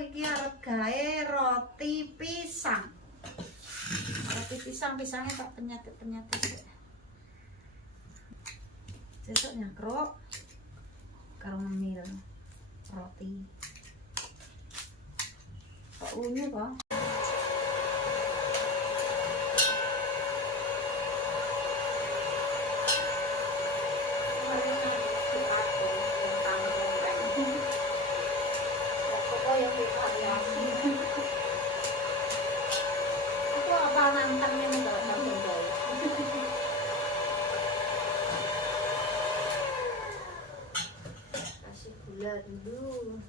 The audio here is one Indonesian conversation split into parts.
iki arep gawe roti pisang. Roti pisang, pisangnya tak penyet-penyet sik. Sesuk nyakruk karo ngemil roti. Kok unyu kok? Aku apa nantangnya enggak sampai. Kasih gula dulu.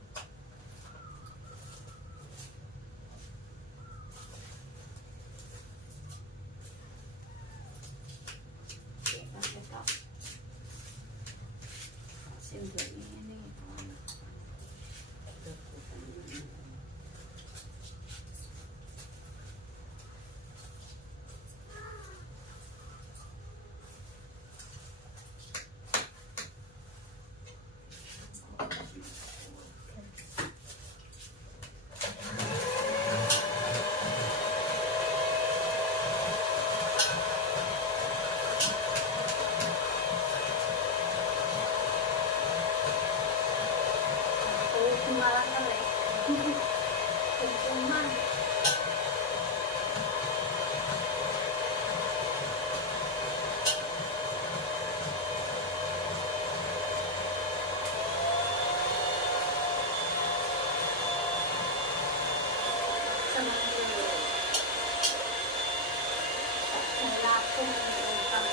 Malah ngelek. Cuman senang dulu. Tak laku tentang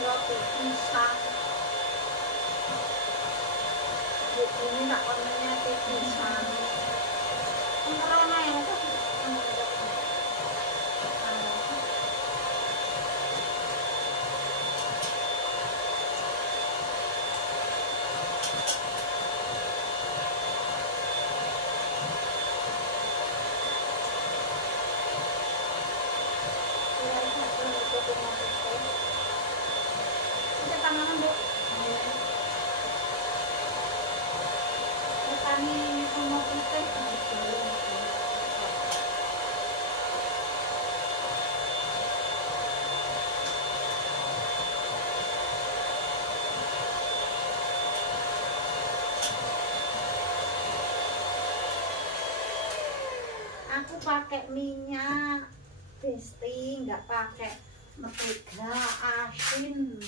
roti pisang. Ini tak kontennya pisang. Karena yang itu tangan Bu. Kami mau putih. Aku pakai minyak Besti, nggak pakai mentega asin.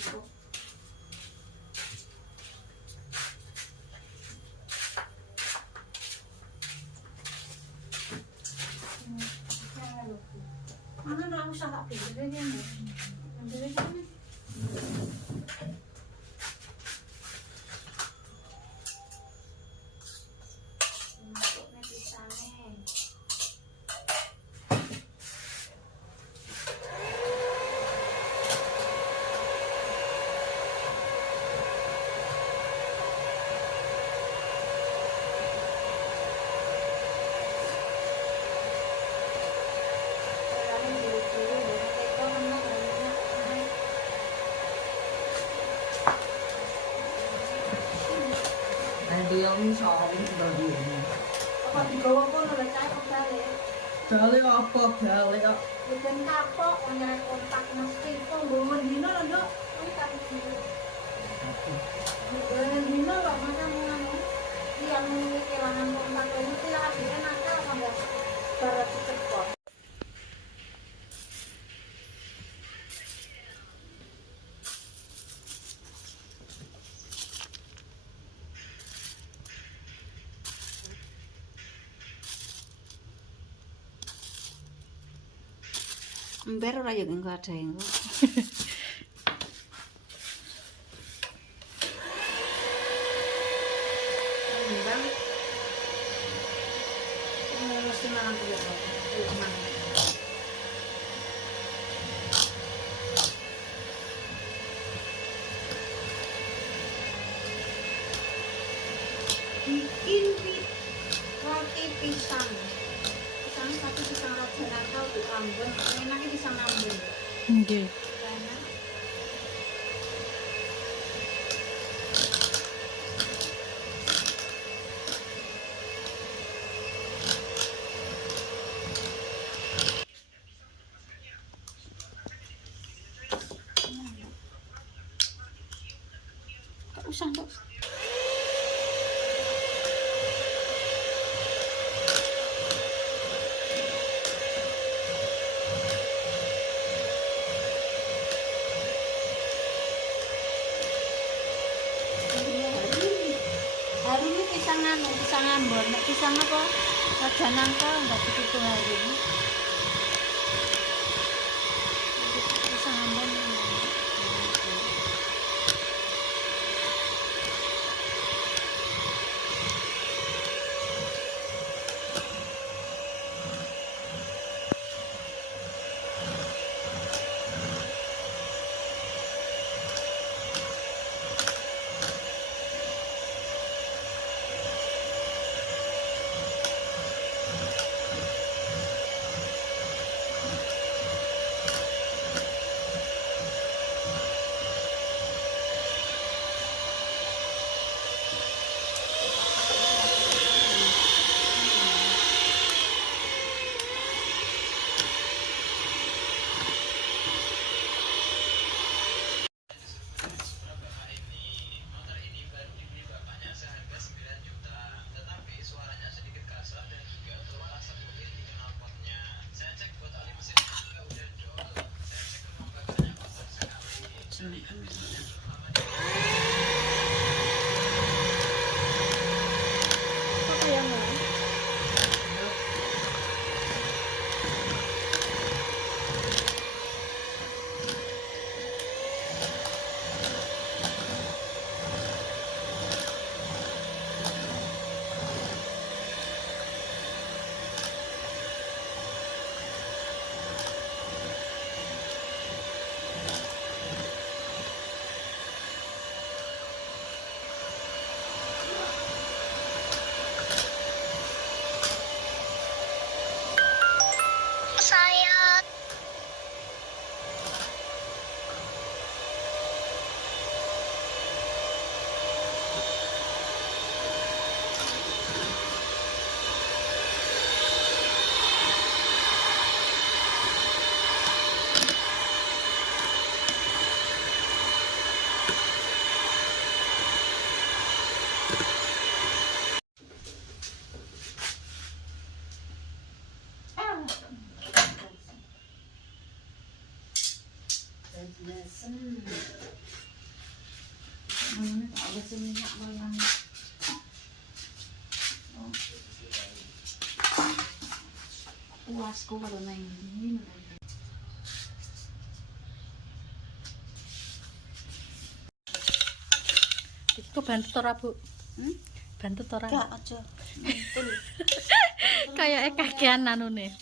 Mana nggak usah tak pilih dia nih. Ambil aja nih. Masuknya pisangnya. Yang sawit tadi ini. Apa digawa kono lho cah balik. Balik apa balik kok? Bikin kapok nyerek kontak mesti kok ngomong dino lho, Nduk. Kuwi kan dino. Dino lho macam ngono. Yang kehilangan kontak itu ya akhirnya nakal sampai barat cepot. Ember ora ya engko ada engko. Bang. Ini mesti malang kuwi kok. Bikin roti pisang. Pisang satu pisang raja nangka di Ambon. Enaknya pisang Ambon. Nggih. Enak. Gak usah, Mbak. Harum ini pisang anu, pisang Ambon. Nek pisang apa? Raja nangka enggak begitu harum. Pisang Ambon. Apa yang mau? Puasku kalau main ini. Iki kok bantu ora, Bu? Bantu ora? Gak aja. Betul. Kayake kakean anune.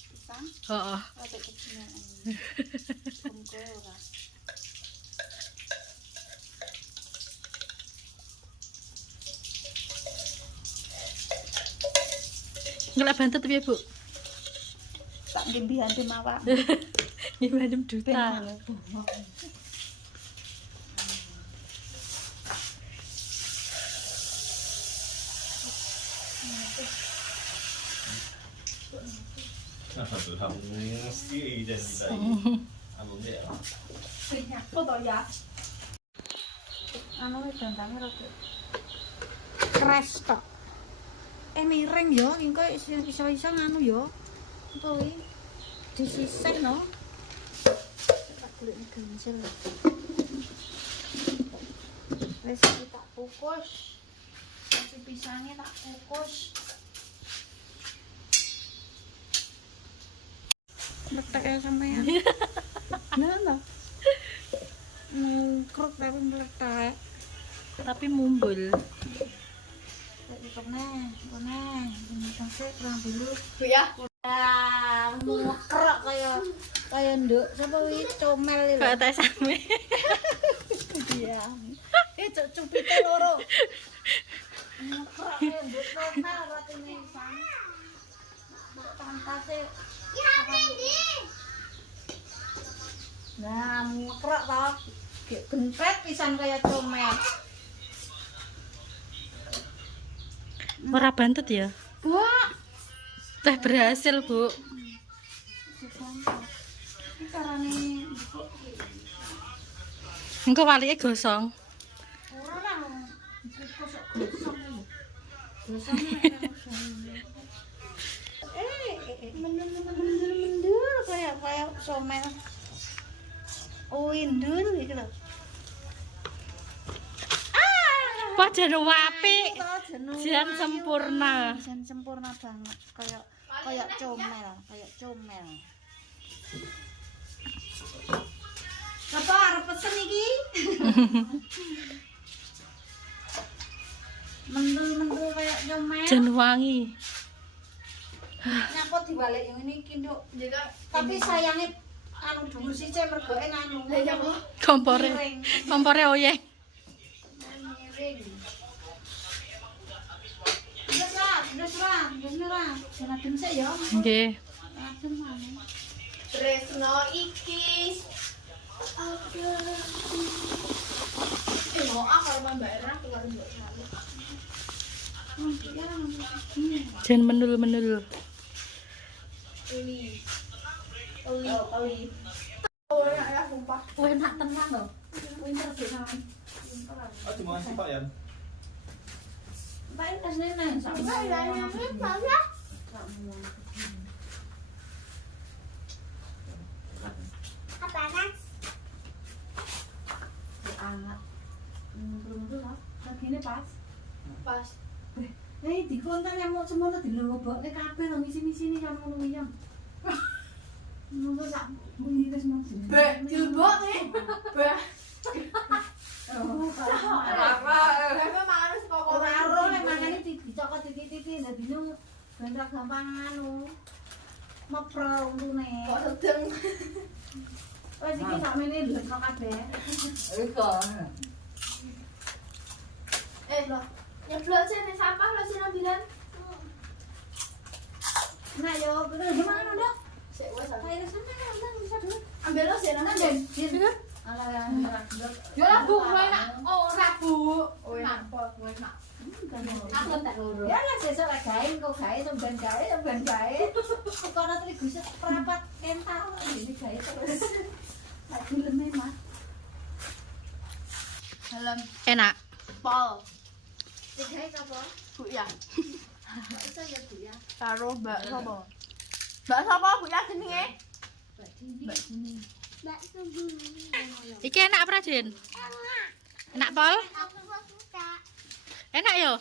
Pisang. Heeh. Ada kecilan. Kongko ora. Ngelak bantu piye, Bu? Tak ngimbihan di mawar. Gimana duta? Anu dandangnya rada keras tok. Miring yo, engko iso-iso nganu yo. Apa kuwi? Disisih no. Tak golek gansel. Wis tak kukus. Nasi pisangnya tak kukus. meletak ya sampean. Nah, mengkruk tapi meletak. Tapi mumbul. Kene, ini kasih kurang dulu. Bu ya. Mengkruk kaya nduk sapa wi comel iki. Kok tak same. Iya. Cupite loro. Mengkruk kaya nduk comel ratine sang. Tangkase. Ya Pendi. Nah, mengkruk to. Gempet pisan kaya comel. Ora bantut ya? Wah, Teh berhasil, Bu. ini carane Engko walike gosong. ora lah. Gosok-gosok iki. Gosok mendur kayak somel. Oh, indul iki lho. Pajan apik. Jan sempurna. Jan sempurna banget. Kayak comel. Apa arep pesen iki? Mendul kayak comel. Jan wangi. Nyapa dibalik yang ini kinduk. Tapi sayangnya anu dhuwur sih mergoke nganu. Kompore oyeng. Miring. Wis lah. Jangan adem sik ya. Nggih. Adem maneh. Tresno iki. Mau akar Mbak Era keluar mbok malu. Jan menul-menul. Uli. Oh, ya sumpah. Enak tenan lho. Winter tenan. Oh, cuma ngasih Pak Yan. Pak ini kasih neng sama. Anget. Belum lah. Lagi ini pas. Pas. Di kontak yang mau semono dilebokne kabeh nang ngisi-ngisi kan ngono iki. Monggo sak bunyi wis mau. Dilebok nih. Bah. Memang harus Ora ro nek mangane dicokot titik-titik dadine ben ra gampang anu. Mepro untune. kok sedeng. Wis iki sakmene lho kabeh. Iko. Loh, nyeblok sih nih sampah lo sih nambilan. Nah yo bener gimana Dok? Sik wes. Ayo sana kan bisa dulu. Ambil lo sih nang Den. Ala Yo lah Bu, kowe nak ora Bu. Kowe nak apa? Kowe nak. Aku tak loro. ya lah sesuk lek gawe kok sampean gawe. Kok ana terigu seprapat kental ini gawe terus. Tak dileme Mas. Dalam Enak. pol. Digawe apa? Bu ya. Iso ya Bu ya. Karo Mbak sapa? Mbak sapa Bu ya jenenge? Mbak Dini. Iki enak apa, Jen? Enak, Pol? Enak yo?